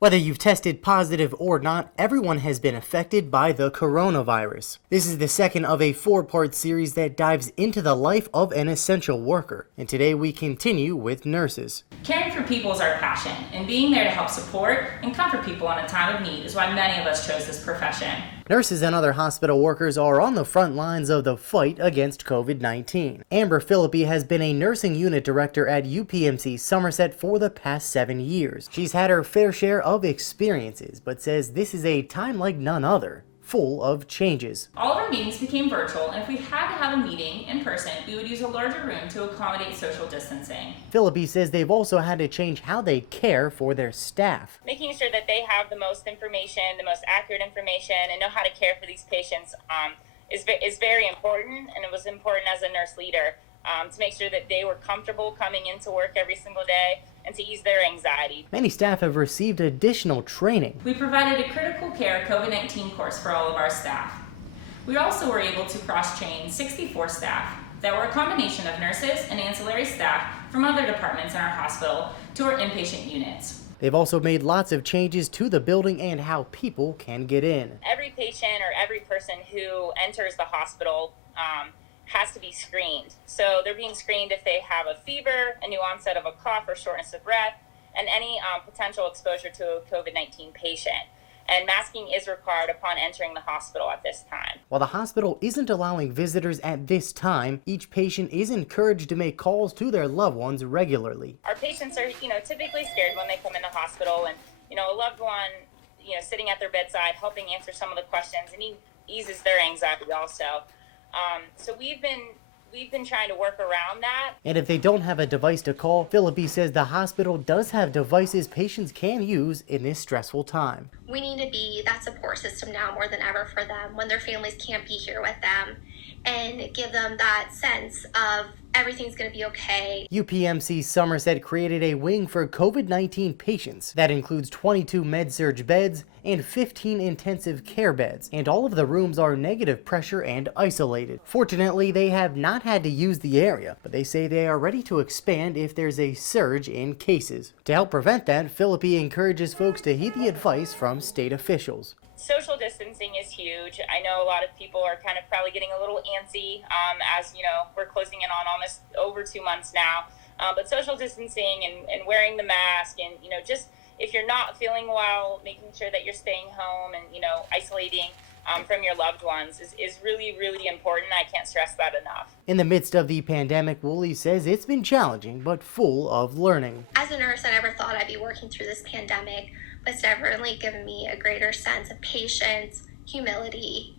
Whether you've tested positive or not, everyone has been affected by the coronavirus. This is the second of a four-part series that dives into the life of an essential worker. And today we continue with nurses. Caring for people is our passion, and being there to help support and comfort people in a time of need is why many of us chose this profession. Nurses and other hospital workers are on the front lines of the fight against COVID-19. Amber Philippi has been a nursing unit director at UPMC Somerset for the past 7 years. She's had her fair share of experiences, but says this is a time like none other, full of changes. All of our meetings became virtual, and if we had to have a meeting in person, we would use a larger room to accommodate social distancing. Philippi says they've also had to change how they care for their staff. Making sure that they have the most information, the most accurate information, and know how to care for these patients is very important, and it was important as a nurse leader to make sure that they were comfortable coming into work every single day and to ease their anxiety. Many staff have received additional training. We provided a critical care COVID-19 course for all of our staff. We also were able to cross-train 64 staff that were a combination of nurses and ancillary staff from other departments in our hospital to our inpatient units. They've also made lots of changes to the building and how people can get in. Every patient or every person who enters the hospital has to be screened. So they're being screened if they have a fever, a new onset of a cough or shortness of breath, and any potential exposure to a COVID-19 patient. And masking is required upon entering the hospital at this time. While the hospital isn't allowing visitors at this time, each patient is encouraged to make calls to their loved ones regularly. Our patients are, typically scared when they come in the hospital, and, a loved one, sitting at their bedside, helping answer some of the questions, and he eases their anxiety also. So we've been trying to work around that. And if they don't have a device to call, Philippi says the hospital does have devices patients can use in this stressful time. We need to be that support system now more than ever for them when their families can't be here with them, and give them that sense of everything's going to be okay. UPMC Somerset created a wing for COVID-19 patients that includes 22 med-surg beds and 15 intensive care beds, and all of the rooms are negative pressure and isolated. Fortunately, they have not had to use the area, but they say they are ready to expand if there's a surge in cases. To help prevent that, Philippi encourages folks to heed the advice from state officials. Social distancing is huge. I know a lot of people are kind of probably getting a little antsy as, we're closing in on almost over 2 months now. But social distancing and wearing the mask and, just if you're not feeling well, making sure that you're staying home and, isolating from your loved ones is really, really important. I can't stress that enough. In the midst of the pandemic, Woolley says it's been challenging but full of learning. As a nurse, I never thought I'd be working through this pandemic, but it's definitely given me a greater sense of patience, humility,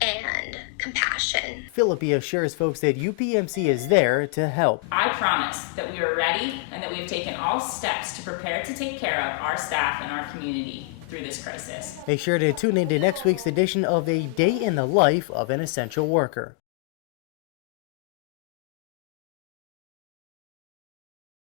and compassion. Philippi assures folks that UPMC is there to help. I promise that we are ready and that we have taken all steps to prepare to take care of our staff and our community through this crisis. Make sure to tune into next week's edition of A Day in the Life of an Essential Worker.